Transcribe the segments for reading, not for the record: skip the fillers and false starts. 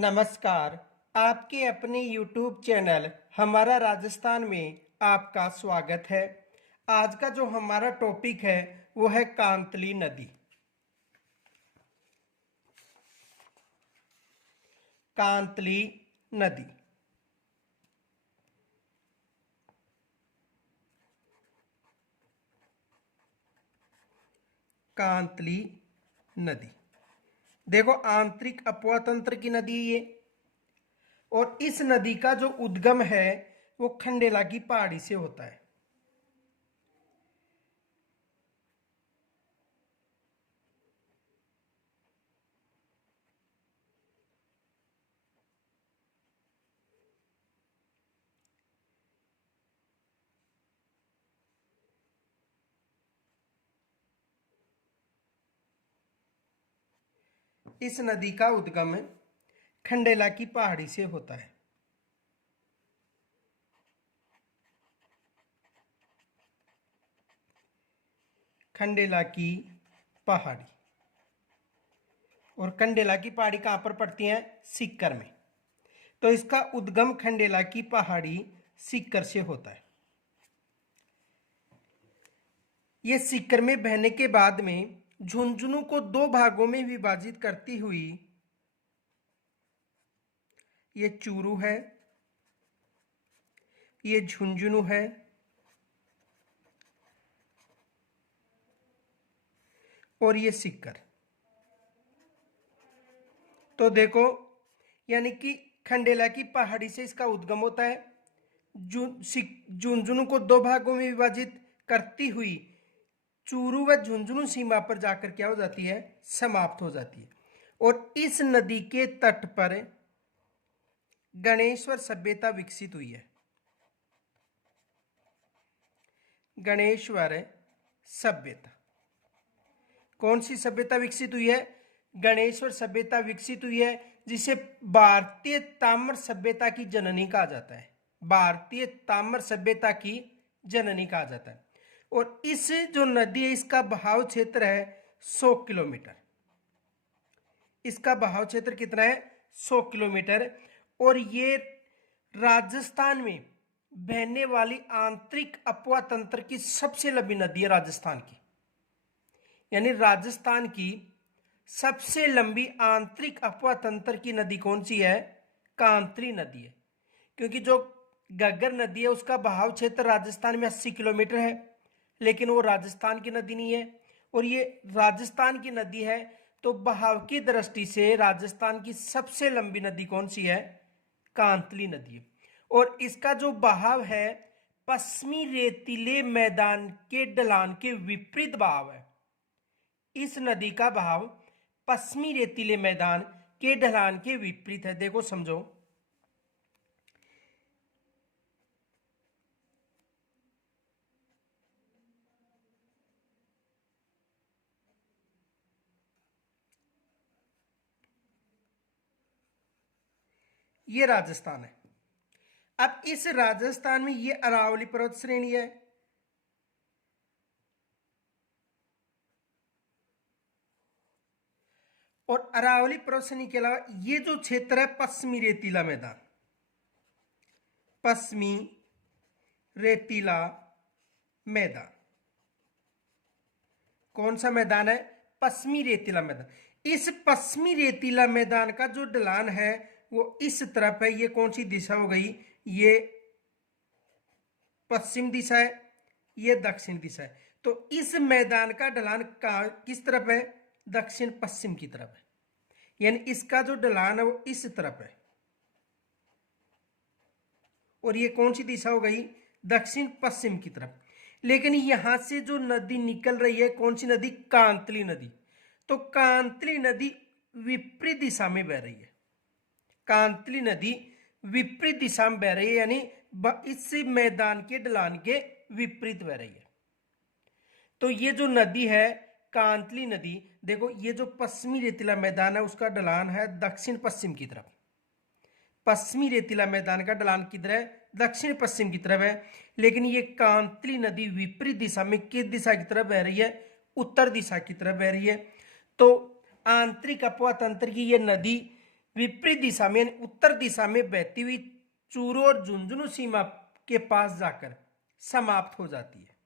नमस्कार। आपके अपने YouTube चैनल हमारा राजस्थान में आपका स्वागत है। आज का जो हमारा टॉपिक है वो है कांतली नदी। कांतली नदी। कांतली नदी देखो, आंतरिक अपवा तंत्र की नदी है ये। और इस नदी का जो उद्गम है वो खंडेला की पहाड़ी से होता है। इस नदी का उद्गम खंडेला की पहाड़ी से होता है। खंडेला की पहाड़ी। और खंडेला की पहाड़ी कहां पर पड़ती है? सीकर में। तो इसका उद्गम खंडेला की पहाड़ी सीकर से होता है। ये सीकर में बहने के बाद में झुंझुनू को दो भागों में विभाजित करती हुई ये चूरू है, ये झुंझुनू है, और ये सीकर। तो देखो, यानी कि खंडेला की पहाड़ी से इसका उद्गम होता है। झुंझुनू को दो भागों में विभाजित करती हुई चूरू व झुंझुनू सीमा पर जाकर क्या हो जाती है? समाप्त हो जाती है। और इस नदी के तट पर गणेश्वर सभ्यता विकसित हुई है। गणेश्वर सभ्यता। कौन सी सभ्यता विकसित हुई है? गणेश्वर सभ्यता विकसित हुई है, जिसे भारतीय ताम्र सभ्यता की जननी कहा जाता है। भारतीय ताम्र सभ्यता की जननी कहा जाता है। और इस जो नदी है इसका बहाव क्षेत्र है 100 किलोमीटर। इसका बहाव क्षेत्र कितना है? 100 किलोमीटर। और ये राजस्थान में बहने वाली आंतरिक अपवा तंत्र की सबसे लंबी नदी है राजस्थान की। यानी राजस्थान की सबसे लंबी आंतरिक अपवा तंत्र की नदी कौन सी है? कांतली नदी है। क्योंकि जो घग्गर नदी है उसका बहाव क्षेत्र राजस्थान में 80 किलोमीटर है, लेकिन वो राजस्थान की नदी नहीं है। और ये राजस्थान की नदी है, तो बहाव की दृष्टि से राजस्थान की सबसे लंबी नदी कौन सी है? कांतली नदी है। और इसका जो बहाव है पश्चिमी रेतीले मैदान के ढलान के विपरीत बहाव है। इस नदी का बहाव पश्चिमी रेतीले मैदान के ढलान के विपरीत है। देखो समझो, ये राजस्थान है। अब इस राजस्थान में ये अरावली पर्वत श्रेणी है। और अरावली पर्वत श्रेणी के अलावा ये जो क्षेत्र है पश्चिमी रेतीला मैदान। पश्चिमी रेतीला मैदान कौन सा मैदान है? पश्चिमी रेतीला मैदान। इस पश्चिमी रेतीला मैदान का जो ढलान है वो इस तरफ है। ये कौन सी दिशा हो गई? ये पश्चिम दिशा है, ये दक्षिण दिशा है। तो इस मैदान का ढलान किस तरफ है? दक्षिण पश्चिम की तरफ है। यानी इसका जो ढलान है वो इस तरफ है। और ये कौन सी दिशा हो गई? दक्षिण पश्चिम की तरफ। लेकिन यहां से जो नदी निकल रही है, कौन सी नदी? कांतली नदी। तो कांतली नदी विपरीत दिशा में बह रही है। कांतली नदी विपरीत दिशा में बह रही है, यानी इस मैदान के ढलान के विपरीत बह रही है। तो ये जो नदी है कांतली नदी, देखो ये जो पश्चिमी रेतीला मैदान है उसका ढलान है दक्षिण पश्चिम की तरफ। पश्चिमी रेतीला मैदान का ढलान किधर है? दक्षिण पश्चिम की तरफ है। लेकिन ये कांतली नदी विपरीत दिशा में किस दिशा की तरफ बह रही है? उत्तर दिशा की तरफ बह रही है। तो आंतरिक अपवा तंत्र की ये नदी विपरीत दिशा में यानी उत्तर दिशा में बहती हुई चूरू और झुंझुनू सीमा के पास जाकर समाप्त हो जाती है।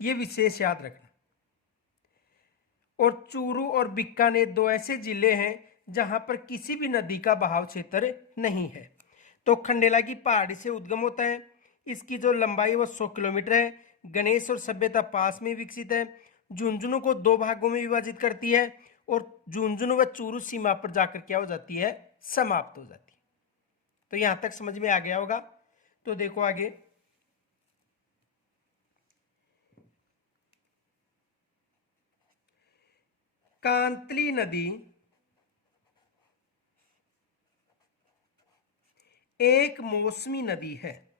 ये विशेष याद रखना। और चूरू और बीकानेर दो ऐसे जिले हैं जहां पर किसी भी नदी का बहाव क्षेत्र नहीं है। तो खंडेला की पहाड़ी से उद्गम होता है, इसकी जो लंबाई वो 100 किलोमीटर है। गणेश और सभ्यता पास में विकसित है, झुंझुनू को दो भागों में विभाजित करती है और झुंझुनू व चूरू सीमा पर जाकर क्या हो जाती है, समाप्त हो जाती है। तो यहां तक समझ में आ गया होगा। तो देखो आगे, कांतली नदी एक मौसमी नदी है।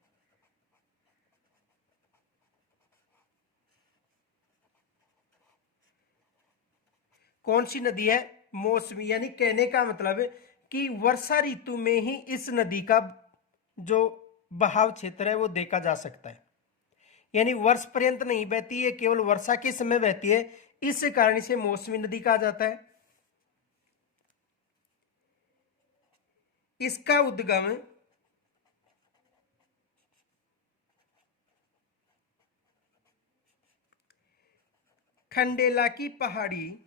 कौन सी नदी है, मौसमी, यानी कहने का मतलब कि वर्षा ऋतु में ही इस नदी का जो बहाव क्षेत्र है वो देखा जा सकता है। यानी वर्ष पर्यंत नहीं बहती है, केवल वर्षा के समय बहती है, इस कारण इसे मौसमी नदी कहा जाता है। इसका उद्गम खंडेला की पहाड़ी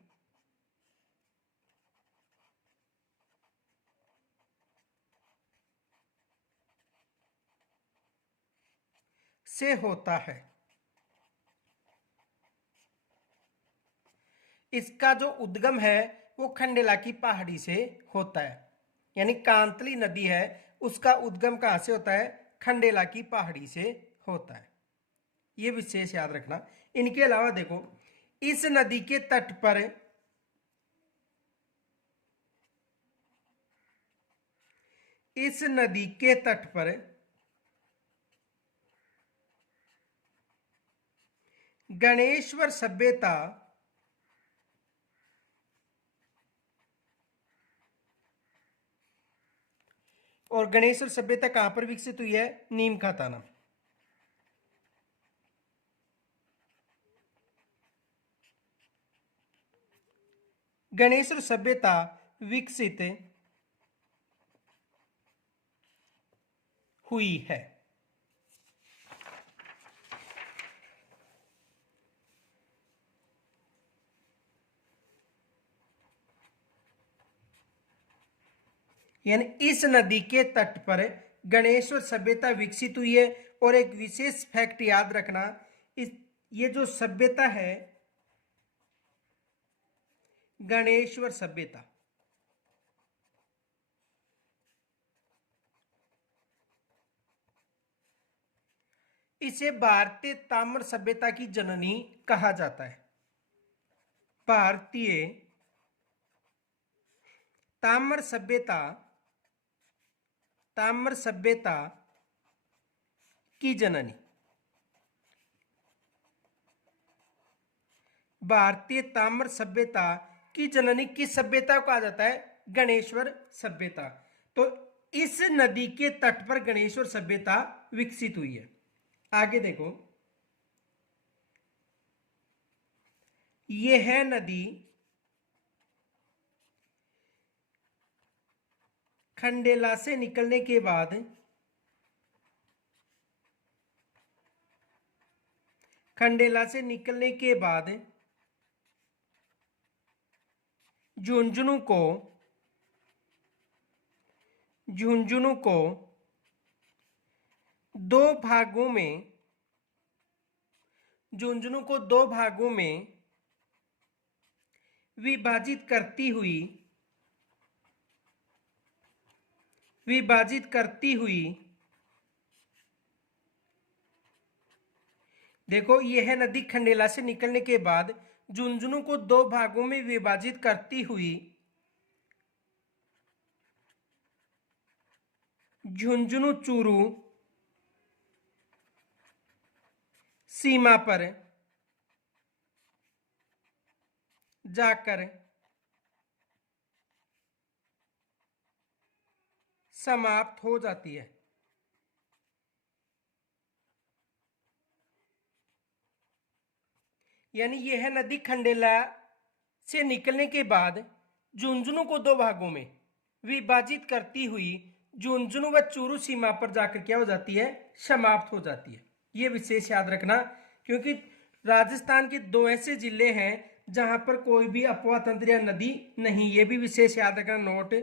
से होता है। इसका जो उद्गम है वो खंडेला की पहाड़ी से होता है। यानी कांतली नदी है, उसका उद्गम कहां से होता है, खंडेला की पहाड़ी से होता है। ये विशेष याद रखना। इनके अलावा देखो, इस नदी के तट पर इस नदी के तट पर गणेश्वर सभ्यता और गणेश्वर सभ्यता कहां पर विकसित हुई है, नीम का ताना। गणेश्वर सभ्यता विकसित हुई है। यानी इस नदी के तट पर गणेश्वर सभ्यता विकसित हुई है। और एक विशेष फैक्ट याद रखना, इस ये जो सभ्यता है, गणेश्वर सभ्यता, इसे भारतीय ताम्र सभ्यता की जननी कहा जाता है। भारतीय ताम्र सभ्यता की जननी, भारतीय ताम्र सभ्यता की जननी किस सभ्यता को कहा जाता है, गणेश्वर सभ्यता। तो इस नदी के तट पर गणेश्वर सभ्यता विकसित हुई है। आगे देखो, यह नदी खंडेला से निकलने के बाद झुंझुनू को दो भागों में विभाजित करती हुई देखो, यह नदी खंडेला से निकलने के बाद झुंझुनू को दो भागों में विभाजित करती हुई झुंझुनू चूरू सीमा पर जाकर समाप्त हो जाती है। यानी यह नदी खंडेला से निकलने के बाद झुंझुनू को दो भागों में विभाजित करती हुई झुंझुनू व चूरू सीमा पर जाकर क्या हो जाती है, समाप्त हो जाती है। ये विशेष याद रखना, क्योंकि राजस्थान के 2 ऐसे जिले हैं जहां पर कोई भी अफवाह तंत्र या नदी नहीं। ये भी विशेष याद रखना, नोट।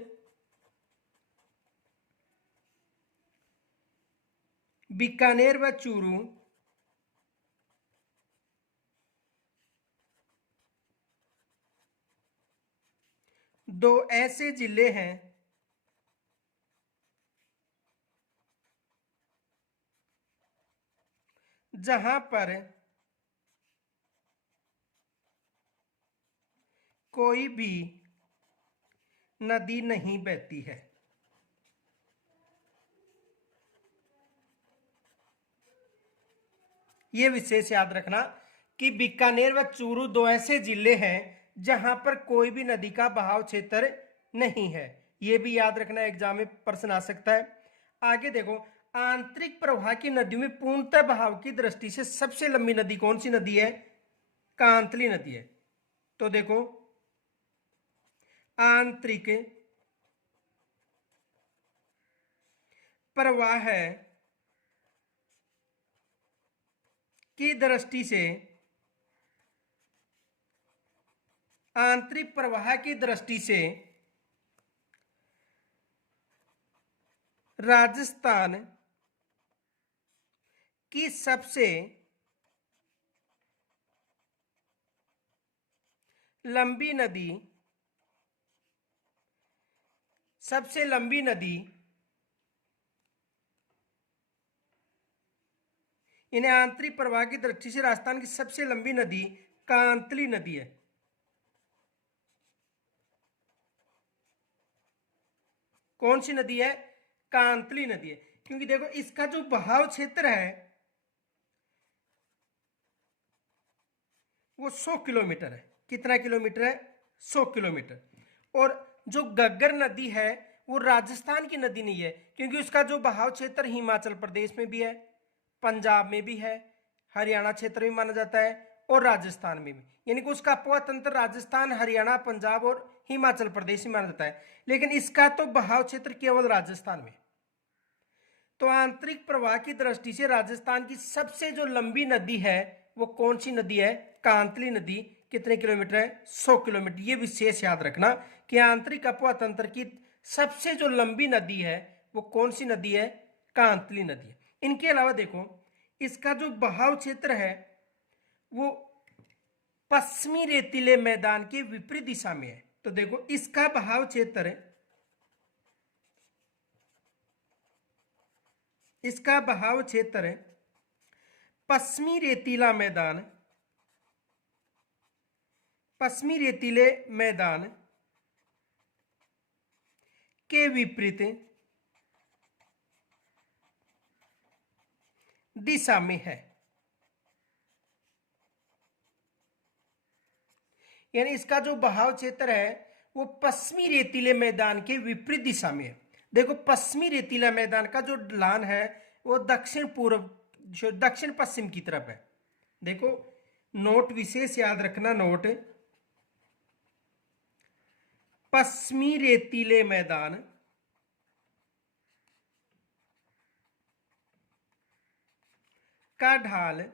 बीकानेर व चूरू दो ऐसे जिले हैं जहां पर कोई भी नदी नहीं बहती है। यह विशेष याद रखना कि बीकानेर व चूरू 2 ऐसे जिले हैं जहां पर कोई भी नदी का बहाव क्षेत्र नहीं है। यह भी याद रखना, एग्जाम में प्रश्न आ सकता है। आगे देखो, आंतरिक प्रवाह की नदियों में पूर्णतः बहाव की दृष्टि से सबसे लंबी नदी कौन सी नदी है? कांतली नदी है। तो देखो, आंतरिक प्रवाह की दृष्टि से, आंतरिक प्रवाह की दृष्टि से राजस्थान की सबसे लंबी नदी, सबसे लंबी नदी इन्हें आंतरिक प्रवाह की दृष्टि से राजस्थान की सबसे लंबी नदी कांतली नदी है। कौन सी नदी है? कांतली नदी है। क्योंकि देखो, इसका जो बहाव क्षेत्र है वो 100 किलोमीटर है। कितना किलोमीटर है? 100 किलोमीटर। और जो घग्गर नदी है वो राजस्थान की नदी नहीं है, क्योंकि उसका जो बहाव क्षेत्र हिमाचल प्रदेश में भी है, पंजाब में भी है, हरियाणा क्षेत्र में माना जाता है, और राजस्थान में भी। यानी कि उसका अपवाह तंत्र राजस्थान, हरियाणा, पंजाब और हिमाचल प्रदेश में माना जाता है, लेकिन इसका तो बहाव क्षेत्र केवल राजस्थान में। तो आंतरिक प्रवाह की दृष्टि से राजस्थान की सबसे जो लंबी नदी है वो कौन सी नदी है? कांतली नदी। कितने किलोमीटर है? 100 किलोमीटर। ये विशेष याद रखना कि आंतरिक अपवाह तंत्र की सबसे जो लंबी नदी है वो कौन सी नदी है? कांतली नदी है। इनके अलावा देखो, इसका जो बहाव क्षेत्र है वो पश्चिमी रेतीले मैदान के विपरीत दिशा में है। तो देखो, इसका बहाव क्षेत्र, इसका बहाव क्षेत्र पश्चिमी रेतीला मैदान, पश्चिमी रेतीले मैदान के विपरीत दिशा में है। यानी इसका जो बहाव क्षेत्र है वो पश्चिमी रेतीले मैदान के विपरीत दिशा में है। देखो, पश्चिमी रेतीला मैदान का जो ढलान है वो दक्षिण पूर्व, दक्षिण पश्चिम की तरफ है। देखो, नोट विशेष याद रखना, नोट। पश्चिमी रेतीले मैदान का ढाल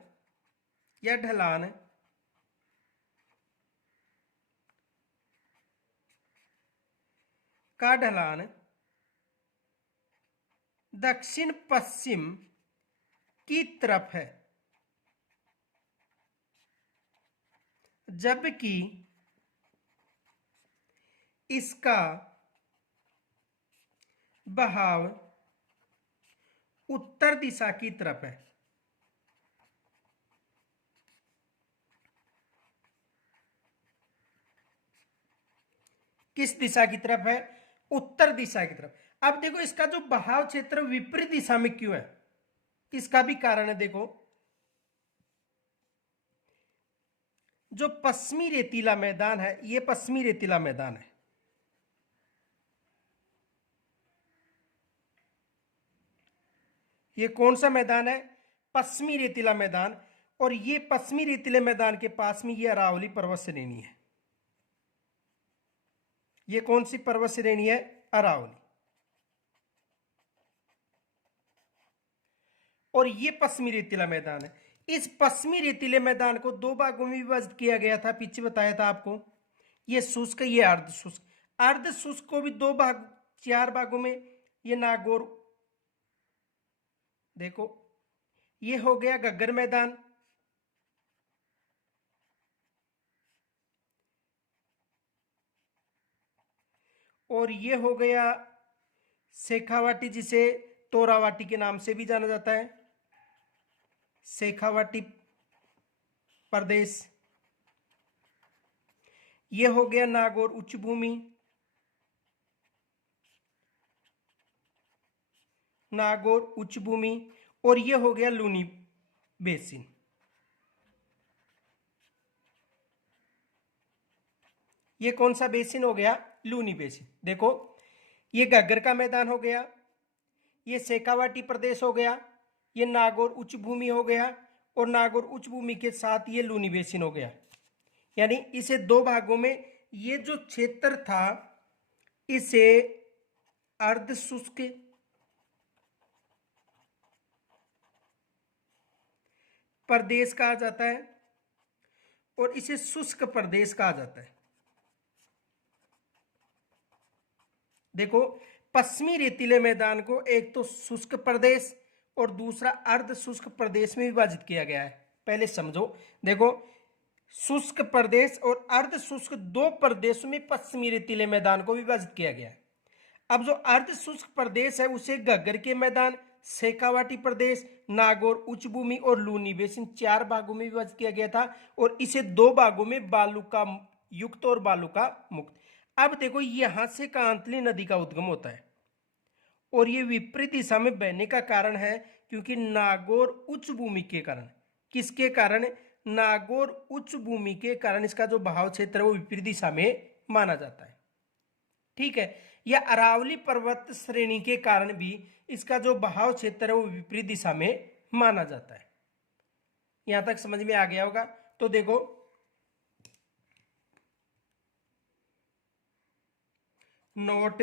या ढलान का ढलान दक्षिण पश्चिम की तरफ है, जबकि इसका बहाव उत्तर दिशा की तरफ है। किस दिशा की तरफ है? उत्तर दिशा की तरफ। अब देखो, इसका जो बहाव क्षेत्र विपरीत दिशा में क्यों है, इसका भी कारण है। देखो, जो पश्चिमी रेतीला मैदान है, ये पश्चिमी रेतीला मैदान है, ये कौन सा मैदान है? पश्चिमी रेतीला मैदान। और ये पश्चिमी रेतीले मैदान के पास में ये अरावली पर्वत श्रेणी है। ये कौन सी पर्वत श्रेणी है? अरावली। और ये पश्चिमी रेतीला मैदान है। इस पश्चिमी रेतीले मैदान को दो भागों में विभाजित किया गया था, पीछे बताया था आपको। ये शुष्क, ये अर्ध शुष्क। अर्ध शुष्क को भी दो भाग, चार भागों में। ये नागौर, देखो ये हो गया घग्गर मैदान, और ये हो गया शेखावाटी, जिसे तोरावाटी के नाम से भी जाना जाता है, शेखावाटी प्रदेश। ये हो गया नागौर उच्च भूमि, नागौर उच्च भूमि। और ये हो गया लूनी बेसिन। ये कौन सा बेसिन हो गया? लूनी बेसिन। देखो ये घग्गर का मैदान हो गया, ये शेखावाटी प्रदेश हो गया, ये नागौर उच्च भूमि हो गया, और नागौर उच्च भूमि के साथ ये लूनी बेसिन हो गया। यानी इसे दो भागों में, ये जो क्षेत्र था इसे अर्ध शुष्क प्रदेश कहा जाता है और इसे शुष्क प्रदेश कहा जाता है। देखो पश्चिमी रेतीले मैदान को एक तो शुष्क प्रदेश और दूसरा अर्ध शुष्क प्रदेश में विभाजित किया गया है। पहले समझो, देखो शुष्क प्रदेश और अर्ध शुष्क दो प्रदेशों में पश्चिमी रेतीले मैदान को विभाजित किया गया है। अब जो अर्ध शुष्क प्रदेश है उसे घग्गर के मैदान, शेखावाटी प्रदेश, नागौर उच्च भूमि और लूनी बेसिन चार भागों में विभाजित किया गया था, और इसे दो भागों में बालू का युक्त और बालू का मुक्त। अब देखो यहां से कांतली नदी का उद्गम होता है और ये विपरीत दिशा में बहने का कारण है क्योंकि नागौर उच्च भूमि के कारण। किसके कारण? नागौर उच्च भूमि के कारण इसका जो बहाव क्षेत्र है वो विपरीत दिशा में माना जाता है। ठीक है। या अरावली पर्वत श्रेणी के कारण भी इसका जो बहाव क्षेत्र है वो विपरीत दिशा में माना जाता है। यहां तक समझ में आ गया होगा। तो देखो नोट,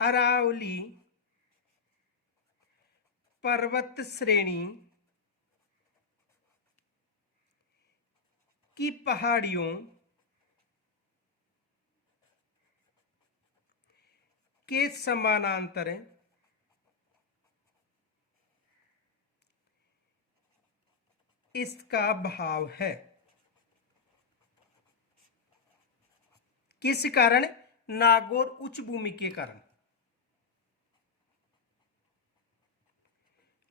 अरावली पर्वत श्रेणी की पहाड़ियों के समानांतर इसका बहाव है। किस कारण? नागौर उच्च भूमि के कारण।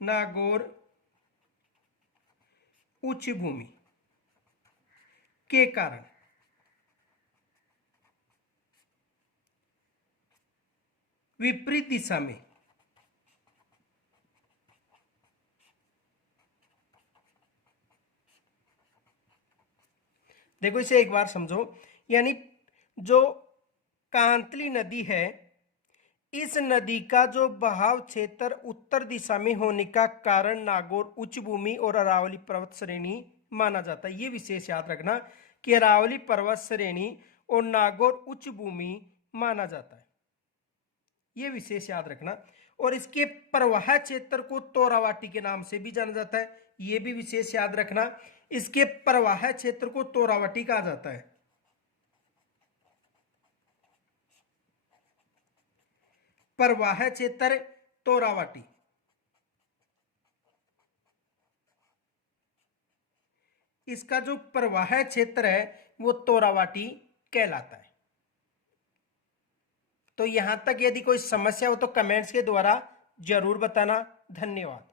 नागौर उच्च भूमि के कारण विपरीत दिशा में देखो इसे एक बार समझो। यानी जो कांतली नदी है, इस नदी का जो बहाव क्षेत्र उत्तर दिशा में होने का कारण नागौर उच्च भूमि और अरावली पर्वत श्रेणी माना जाता है। ये विशेष याद रखना कि अरावली पर्वत श्रेणी और नागौर उच्च भूमि माना जाता है। ये विशेष याद रखना। और इसके प्रवाह क्षेत्र को तोरावाटी के नाम से भी जाना जाता है। ये भी विशेष याद रखना, इसके प्रवाह क्षेत्र को तोरावाटी कहा जाता है। प्रवाह क्षेत्र तोरावाटी। इसका जो प्रवाह क्षेत्र है वो तोरावाटी कहलाता है। तो यहां तक यदि कोई समस्या हो तो कमेंट्स के द्वारा जरूर बताना। धन्यवाद।